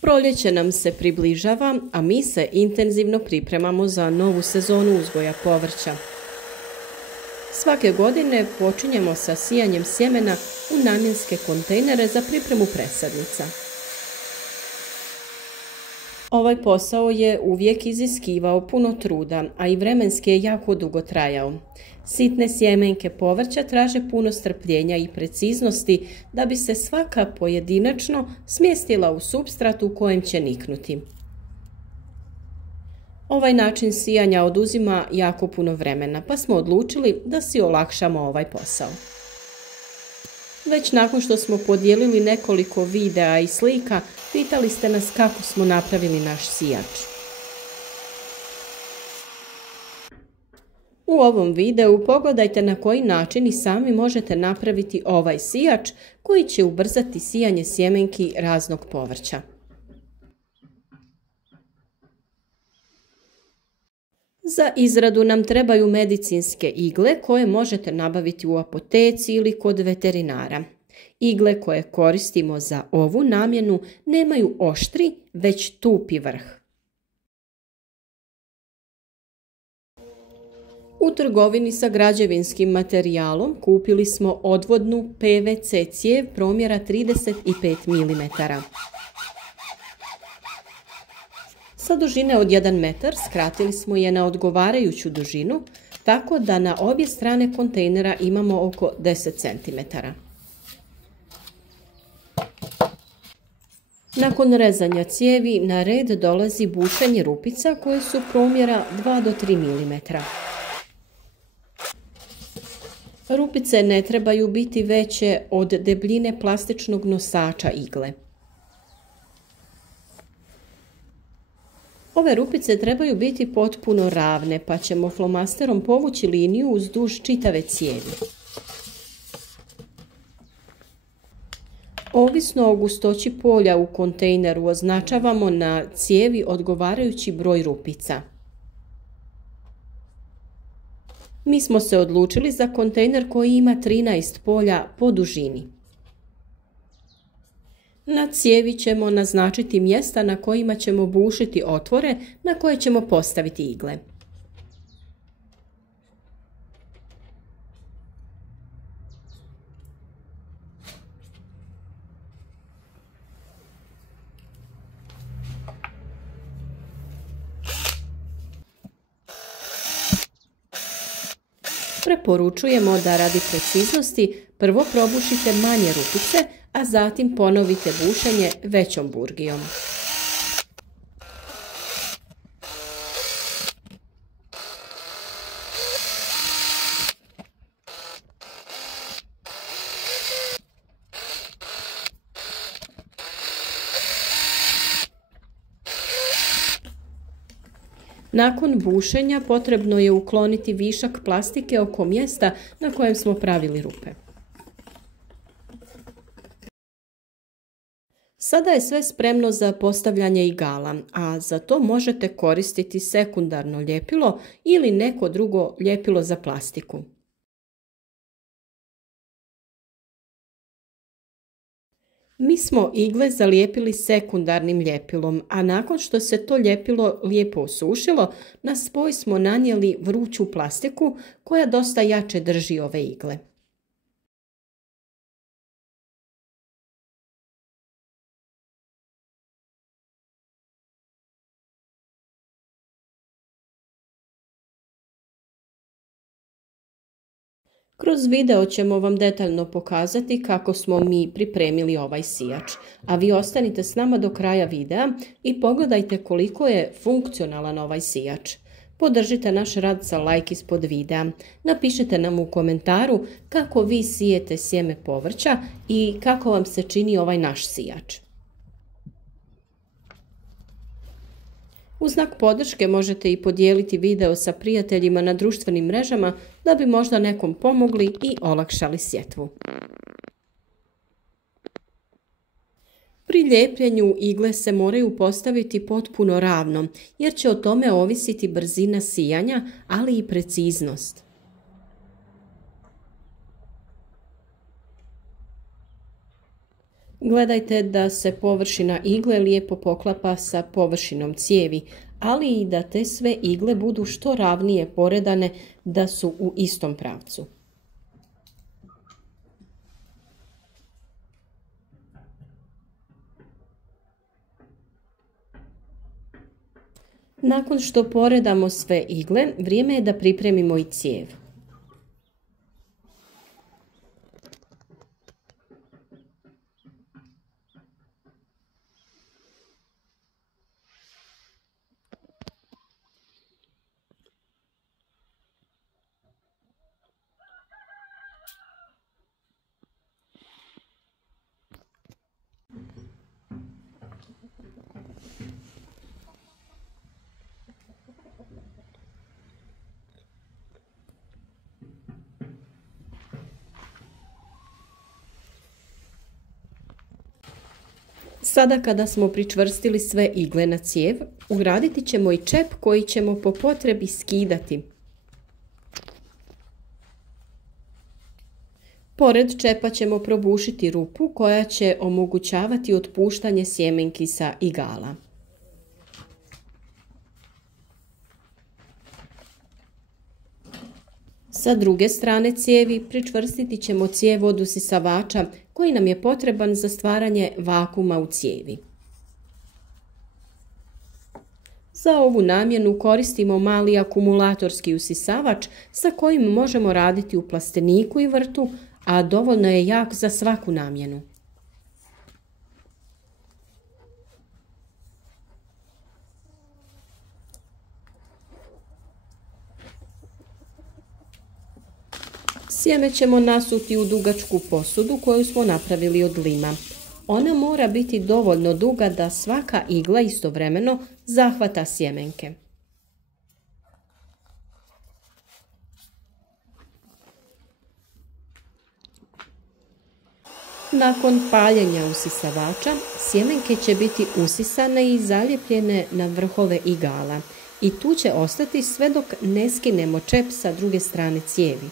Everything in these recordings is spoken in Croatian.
Proljeće nam se približava, a mi se intenzivno pripremamo za novu sezonu uzgoja povrća. Svake godine počinjemo sa sijanjem sjemena u namjenske kontejnere za pripremu presadnica. Ovaj posao je uvijek iziskivao puno truda, a i vremenski je jako dugo trajao. Sitne sjemenke povrća traže puno strpljenja i preciznosti da bi se svaka pojedinačno smjestila u supstrat u kojem će niknuti. Ovaj način sijanja oduzima jako puno vremena, pa smo odlučili da si olakšamo ovaj posao. Već nakon što smo podijelili nekoliko videa i slika, pitali ste nas kako smo napravili naš sijač. U ovom videu pogledajte na koji način i sami možete napraviti ovaj sijač koji će ubrzati sijanje sjemenki raznog povrća. Za izradu nam trebaju medicinske igle koje možete nabaviti u apoteci ili kod veterinara. Igle koje koristimo za ovu namjenu nemaju oštri, već tupi vrh. U trgovini sa građevinskim materijalom kupili smo odvodnu PVC cijev promjera 35 mm. Sa dužine od 1 metar skratili smo je na odgovarajuću dužinu, tako da na obje strane kontejnera imamo oko 10 cm. Nakon rezanja cijevi na red dolazi bušenje rupica koje su promjera 2 do 3 mm. Rupice ne trebaju biti veće od debljine plastičnog nosača igle. Ove rupice trebaju biti potpuno ravne, pa ćemo flomasterom povući liniju uzduž čitave cijevi. Ovisno o gustoći polja u kontejneru označavamo na cijevi odgovarajući broj rupica. Mi smo se odlučili za kontejner koji ima 13 polja po dužini. Na cijevi ćemo naznačiti mjesta na kojima ćemo bušiti otvore na koje ćemo postaviti igle. Preporučujemo da radi preciznosti prvo probušite manje rupice, a zatim ponovite bušenje većom burgijom. Nakon bušenja potrebno je ukloniti višak plastike oko mjesta na kojem smo pravili rupe. Sada je sve spremno za postavljanje igala, a za to možete koristiti sekundarno ljepilo ili neko drugo ljepilo za plastiku. Mi smo igle zalijepili sekundarnim ljepilom, a nakon što se to ljepilo lijepo osušilo, na spoj smo nanijeli vruću plastiku koja dosta jače drži ove igle. Kroz video ćemo vam detaljno pokazati kako smo mi pripremili ovaj sijač, a vi ostanite s nama do kraja videa i pogledajte koliko je funkcionalan ovaj sijač. Podržite naš rad sa like ispod videa, napišite nam u komentaru kako vi sijete sjeme povrća i kako vam se čini ovaj naš sijač. U znak podrške možete i podijeliti video sa prijateljima na društvenim mrežama da bi možda nekom pomogli i olakšali sjetvu. Pri lijepljenju igle se moraju postaviti potpuno ravno jer će o tome ovisiti brzina sijanja, ali i preciznost. Gledajte da se površina igle lijepo poklapa sa površinom cijevi, ali i da te sve igle budu što ravnije poredane, da su u istom pravcu. Nakon što poredamo sve igle, vrijeme je da pripremimo i cijev. Sada kada smo pričvrstili sve igle na cijev, ugraditi ćemo i čep koji ćemo po potrebi skidati. Pored čepa ćemo probušiti rupu koja će omogućavati otpuštanje sjemenki sa igala. Sa druge strane cijevi pričvrstiti ćemo cijev od usisavača koji nam je potreban za stvaranje vakuma u cijevi. Za ovu namjenu koristimo mali akumulatorski usisavač sa kojim možemo raditi u plasteniku i vrtu, a dovoljno je jak za svaku namjenu. Sjeme ćemo nasuti u dugačku posudu koju smo napravili od lima. Ona mora biti dovoljno duga da svaka igla istovremeno zahvata sjemenke. Nakon paljenja usisavača, sjemenke će biti usisane i zalijepljene na vrhove igala i tu će ostati sve dok ne skinemo čep sa druge strane cijevi.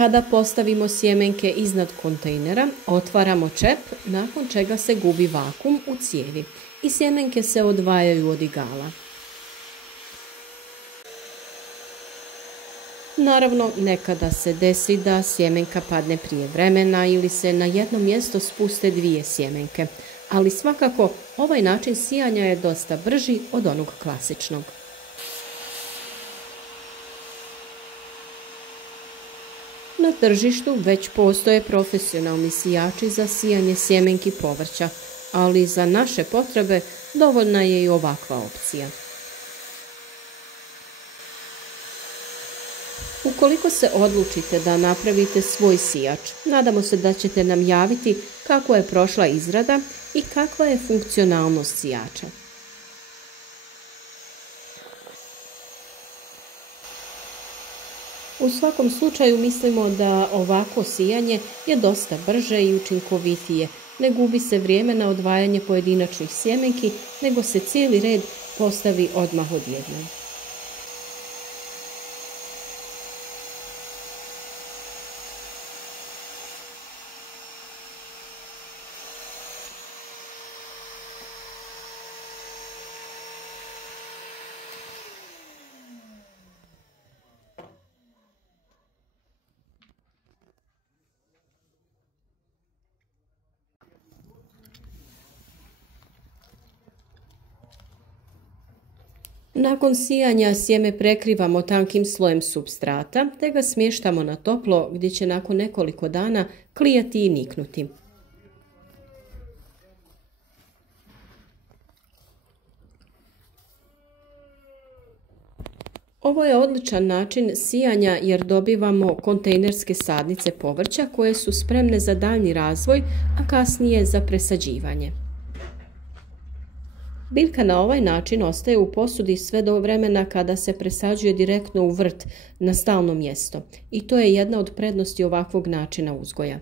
Kada postavimo sjemenke iznad kontejnera, otvaramo čep, nakon čega se gubi vakum u cijevi i sjemenke se odvajaju od igala. Naravno, nekada se desi da sjemenka padne prije vremena ili se na jedno mjesto spuste dvije sjemenke, ali svakako ovaj način sijanja je dosta brži od onog klasičnog. Na tržištu već postoje profesionalni sijači za sijanje sjemenki povrća, ali za naše potrebe dovoljna je i ovakva opcija. Ukoliko se odlučite da napravite svoj sijač, nadamo se da ćete nam javiti kako je prošla izrada i kakva je funkcionalnost sijača. U svakom slučaju mislimo da ovako sijanje je dosta brže i učinkovitije. Ne gubi se vrijeme na odvajanje pojedinačnih sjemenki, nego se cijeli red postavi odmah odjednom. Nakon sijanja sjeme prekrivamo tankim slojem supstrata te ga smještamo na toplo gdje će nakon nekoliko dana klijati i niknuti. Ovo je odličan način sijanja jer dobivamo kontejnerske sadnice povrća koje su spremne za daljnji razvoj, a kasnije za presađivanje. Biljka na ovaj način ostaje u posudi sve do vremena kada se presađuje direktno u vrt na stalno mjesto i to je jedna od prednosti ovakvog načina uzgoja.